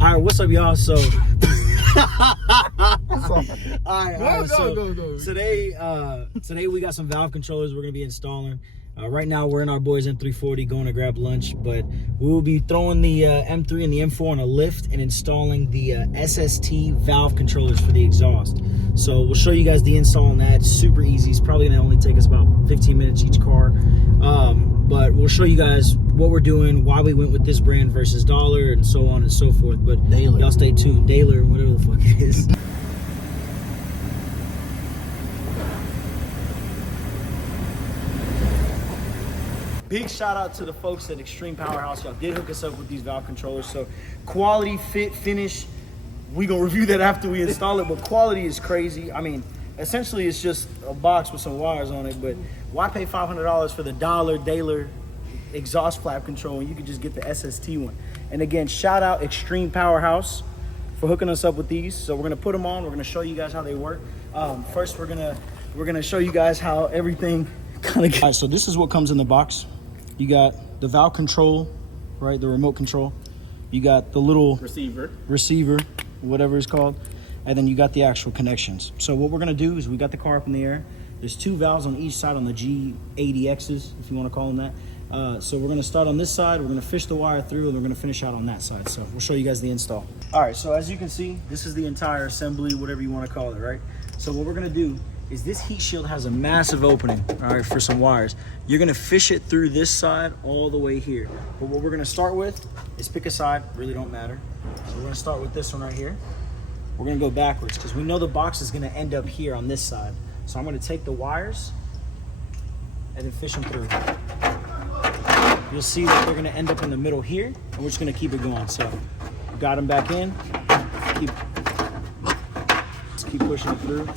All right, what's up, y'all? So, Go. Today we got some valve controllers we're gonna be installing. Right now we're in our boys M340 going to grab lunch, but we will be throwing the M3 and the M4 on a lift and installing the SST valve controllers for the exhaust. So we'll show you guys the install on that. It's super easy. It's probably gonna only take us about 15 minutes each car. But we'll show you guys what we're doing, why we went with this brand versus Dahler, and so on and so forth. But Dahler. Y'all stay tuned. Dahler, whatever the fuck it is. Big shout out to the folks at Extreme Powerhouse. Y'all did hook us up with these valve controllers. So quality, fit, finish, we gonna review that after we install it, but quality is crazy. I mean, essentially it's just a box with some wires on it, but why pay $500 for the Dahler exhaust flap control when you could just get the SST one? And again, shout out Extreme Powerhouse for hooking us up with these. So we're gonna put them on. We're gonna show you guys how they work. First, we're gonna show you guys how everything kind of. All right, so this is what comes in the box. You got the valve control, right? The remote control. You got the little receiver, whatever it's called. And then you got the actual connections. So what we're gonna do is we got the car up in the air. There's two valves on each side on the G8X's, if you wanna call them that. So we're gonna start on this side, we're gonna fish the wire through, and we're gonna finish out on that side. So we'll show you guys the install. All right, so as you can see, this is the entire assembly, whatever you wanna call it, right? So what we're gonna do is this heat shield has a massive opening, all right, for some wires. You're gonna fish it through this side all the way here. But what we're gonna start with is pick a side, really don't matter. So we're gonna start with this one right here. We're gonna go backwards because we know the box is gonna end up here on this side. So I'm gonna take the wires and then fish them through. You'll see that they're gonna end up in the middle here, and we're just gonna keep it going. So got them back in, just keep pushing it through.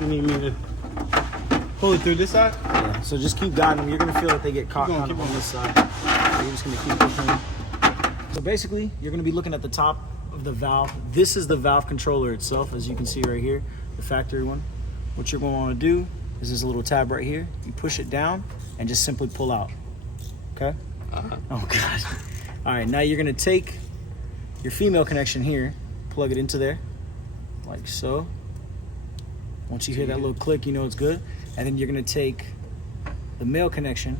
You need me to pull it through this side? Yeah, so just keep guiding them. You're gonna feel that they get caught kind of on this side. So you're just gonna keep pushing. So basically, you're gonna be looking at the top of the valve. This is the valve controller itself, as you can see right here, the factory one. What you're gonna wanna do is this little tab right here. You push it down and just simply pull out, okay? Oh God. All right, now you're gonna take your female connection here, plug it into there, like so. Once you hear that little click, you know it's good. And then you're gonna take the male connection,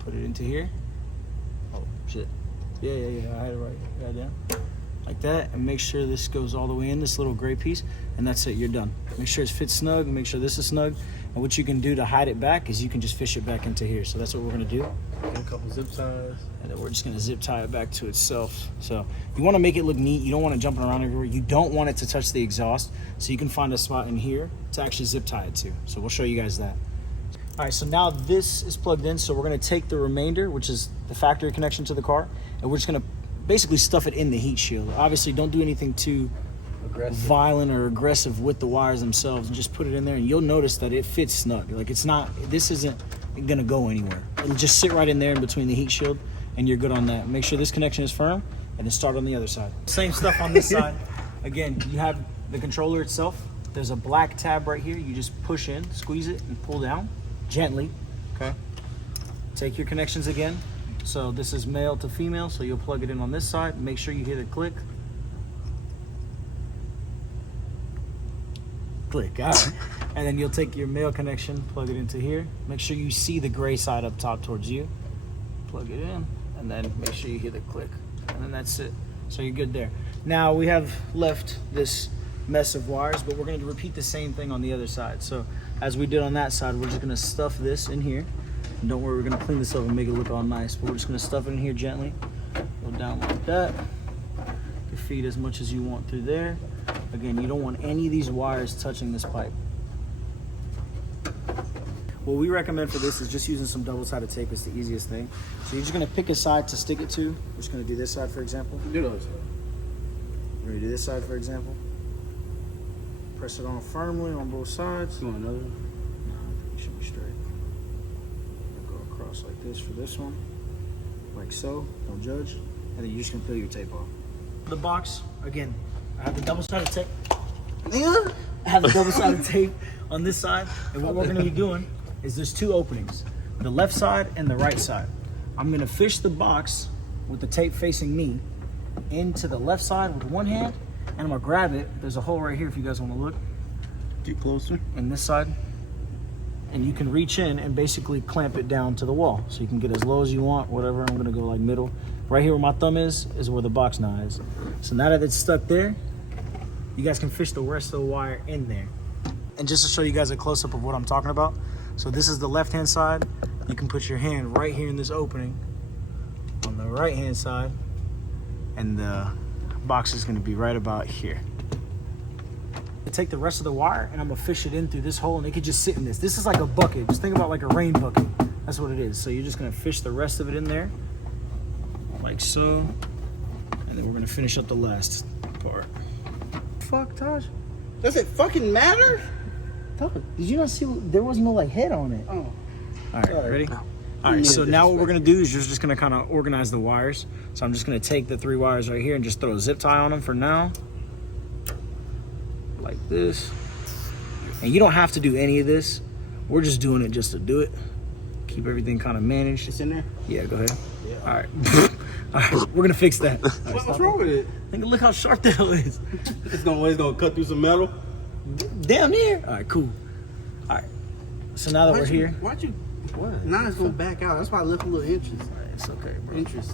put it into here. Oh, shit. Yeah, I had it right. Right down. Like that, and make sure this goes all the way in, this little gray piece, and that's it, you're done. Make sure it fits snug, and make sure this is snug. And what you can do to hide it back is you can just fish it back into here. So that's what we're gonna do. Get a couple zip ties. And then we're just gonna zip tie it back to itself. So you wanna make it look neat. You don't want it jumping around everywhere. You don't want it to touch the exhaust. So you can find a spot in here to actually zip tie it to. So we'll show you guys that. All right, so now this is plugged in. So we're gonna take the remainder, which is the factory connection to the car, and we're just gonna basically stuff it in the heat shield. Obviously, don't do anything too violent or aggressive with the wires themselves, and just put it in there, and you'll notice that it fits snug. Like this isn't gonna go anywhere. It'll just sit right in there in between the heat shield, and you're good on that. Make sure this connection is firm, and then start on the other side. Same stuff on this side. Again, you have the controller itself. There's a black tab right here. You just push in, squeeze it, and pull down gently, okay? Take your connections again. So this is male to female, so you'll plug it in on this side. Make sure you hear the click. Click, all right. And then you'll take your male connection, plug it into here. Make sure you see the gray side up top towards you. Plug it in, and then make sure you hear the click. And then that's it. So you're good there. Now we have left this mess of wires, but we're gonna repeat the same thing on the other side. So as we did on that side, we're just gonna stuff this in here. And don't worry, we're gonna clean this up and make it look all nice, but we're just gonna stuff it in here gently. Go down like that. You can feed as much as you want through there. Again, you don't want any of these wires touching this pipe. What we recommend for this is just using some double-sided tape. It's the easiest thing. So you're just gonna pick a side to stick it to. We're just gonna do this side, for example. Do those. We're gonna do this side, for example. Press it on firmly on both sides. You want another one? No, I think it should be straight. Go across like this for this one, like so. Don't judge. And then you're just gonna peel your tape off. The box, again, I have the double-sided tape. I have the double-sided tape on this side, and what we're gonna be doing is there's two openings, the left side and the right side. I'm gonna fish the box with the tape facing me, into the left side with one hand, and I'm gonna grab it. There's a hole right here if you guys wanna look. Get closer. And this side. And you can reach in and basically clamp it down to the wall. So you can get as low as you want, whatever. I'm gonna go like middle. Right here where my thumb is where the box now is. So now that it's stuck there, you guys can fish the rest of the wire in there. And just to show you guys a close-up of what I'm talking about. So this is the left-hand side. You can put your hand right here in this opening on the right-hand side. And the box is gonna be right about here. Take the rest of the wire and I'm gonna fish it in through this hole, and it could just sit in this. This is like a bucket. Just think about like a rain bucket. That's what it is. So you're just gonna fish the rest of it in there, like so. And then we're gonna finish up the last part. Fuck, Taj. Does it fucking matter? Taj, did you not see, there was no like head on it? Oh. All right, ready? No. All right, so now what we're gonna do is you're just gonna kind of organize the wires. So I'm just gonna take the 3 wires right here and just throw a zip tie on them for now. Like this. And you don't have to do any of this. We're just doing it just to do it. Keep everything kind of managed. It's in there? Yeah, go ahead. Yeah. All right. All right, we're gonna fix that. All right, What's wrong with it? Nigga, look how sharp that is. It's gonna cut through some metal. Down there. All right, cool. All right. So now that we're here. Why'd you? What? Now it's gonna back out. That's why I left a little interest. All right, it's okay, bro. Interest.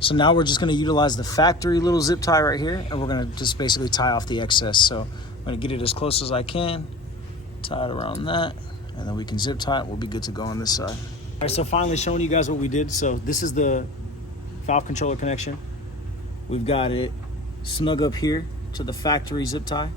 So now we're just gonna utilize the factory little zip tie right here, and we're gonna just basically tie off the excess. So I'm gonna get it as close as I can, tie it around that, and then we can zip tie it. We'll be good to go on this side. All right, so finally showing you guys what we did. So this is the valve controller connection. We've got it snug up here to the factory zip tie.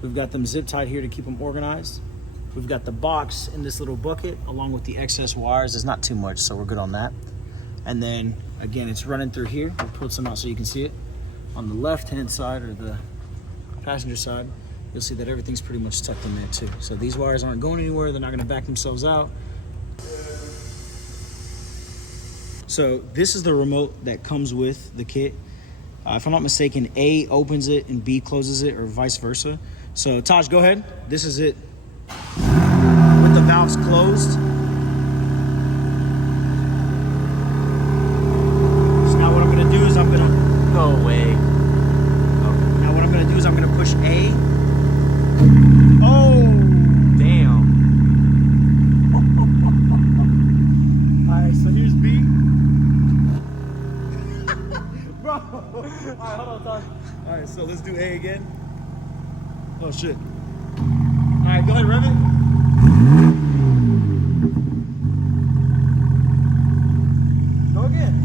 We've got them zip tied here to keep them organized. We've got the box in this little bucket along with the excess wires. There's not too much, so we're good on that. And then again, it's running through here. We'll put some out so you can see it. On the left-hand side or the passenger side, you'll see that everything's pretty much tucked in there too. So these wires aren't going anywhere. They're not gonna back themselves out. So this is the remote that comes with the kit. If I'm not mistaken, A opens it and B closes it, or vice versa. So Taj, go ahead. This is it with the valves closed. No way. Okay. Now what I'm gonna do is I'm gonna push A. Oh! Damn. Alright, so here's B. Bro! Alright, hold on, Todd. Alright, so let's do A again. Oh shit. Alright, go ahead, rev it. Go again.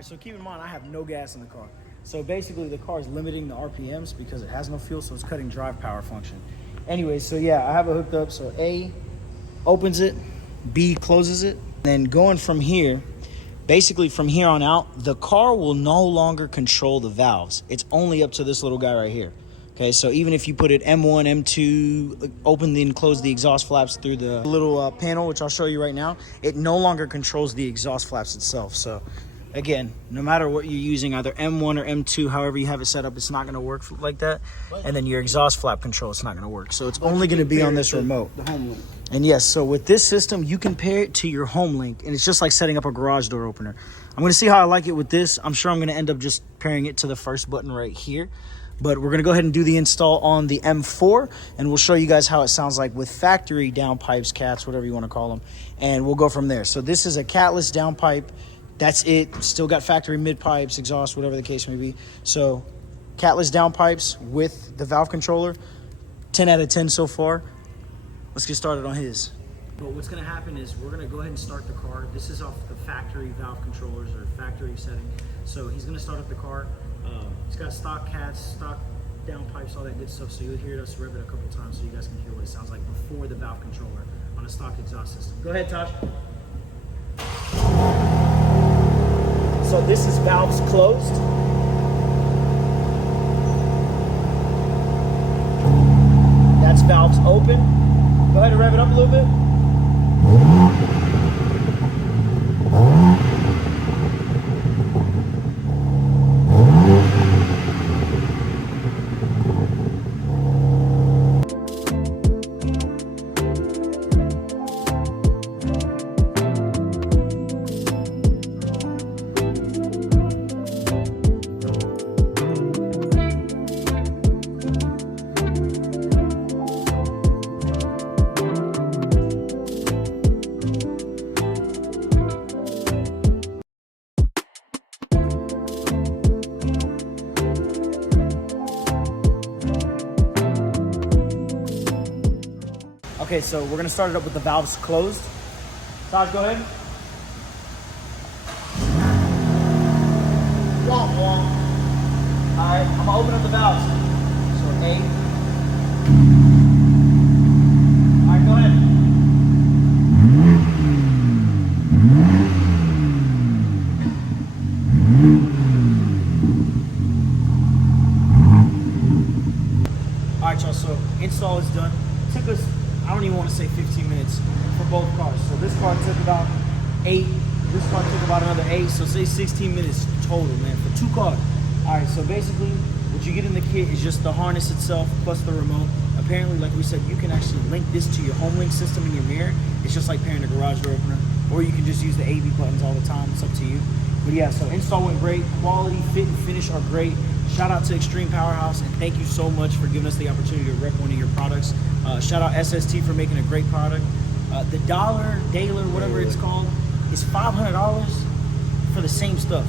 So keep in mind, I have no gas in the car. So basically the car is limiting the RPMs because it has no fuel, so it's cutting drive power function. Anyway, so yeah, I have it hooked up. So A opens it, B closes it. Then going from here, basically from here on out, the car will no longer control the valves. It's only up to this little guy right here. Okay, so even if you put it M1, M2, open and close the exhaust flaps through the little panel, which I'll show you right now, it no longer controls the exhaust flaps itself. So again, no matter what you're using, either M1 or M2, however you have it set up, it's not going to work like that. And then your exhaust flap control, it's not going to work. So it's only going to be on this remote. The home link. And yes, so with this system, you can pair it to your home link, and it's just like setting up a garage door opener. I'm going to see how I like it with this. I'm sure I'm going to end up just pairing it to the first button right here. But we're going to go ahead and do the install on the M4, and we'll show you guys how it sounds like with factory downpipes, cats, whatever you want to call them. And we'll go from there. So this is a catless downpipe. That's it. Still got factory mid pipes, exhaust, whatever the case may be. So catless downpipes with the valve controller. 10 out of 10 so far. Let's get started on his. But what's going to happen is we're going to go ahead and start the car. This is off the factory valve controllers or factory setting. So he's going to start up the car. It's got stock cats, stock downpipes, all that good stuff. So you'll hear us rev it a couple times so you guys can hear what it sounds like before the valve controller on a stock exhaust system. Go ahead, Tosh. So this is valves closed. That's valves open. Go ahead and rev it up a little bit. Okay, so we're gonna start it up with the valves closed. Taj, go ahead. Womp womp. All right, I'm gonna open up the valves. So A. All right, go ahead. All right, y'all, so install is done. It took us, I don't even want to say 15 minutes for both cars. So this car took about 8, this car took about another 8, so say 16 minutes total, man, for 2 cars. All right, so basically what you get in the kit is just the harness itself plus the remote. Apparently, like we said, you can actually link this to your home link system in your mirror. It's just like pairing a garage door opener, or you can just use the AV buttons all the time. It's up to you. But yeah, so install went great. Quality, fit, and finish are great. Shout out to Extreme Powerhouse, and thank you so much for giving us the opportunity to rep one of your products. Shout out SST for making a great product. The Dahler, whatever it's called, is $500 for the same stuff.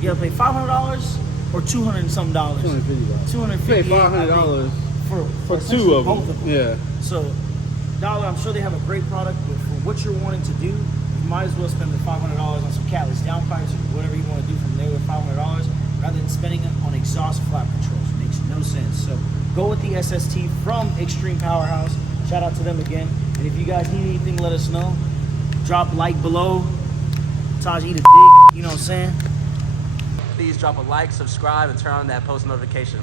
You gotta pay $500 or $200 and some dollars. $250. Pay $500 for two of both them. of them. Yeah. So, Dahler, I'm sure they have a great product, but for what you're wanting to do, you might as well spend the $500 on some catalyst downpipes or whatever you want to do from there with $500 rather than spending it on exhaust flap controls. It makes no sense. So go with the SST from Extreme Powerhouse. Shout out to them again. And if you guys need anything, let us know. Drop like below. Taj, eat a dick. You know what I'm saying? Please drop a like, subscribe, and turn on that post notification.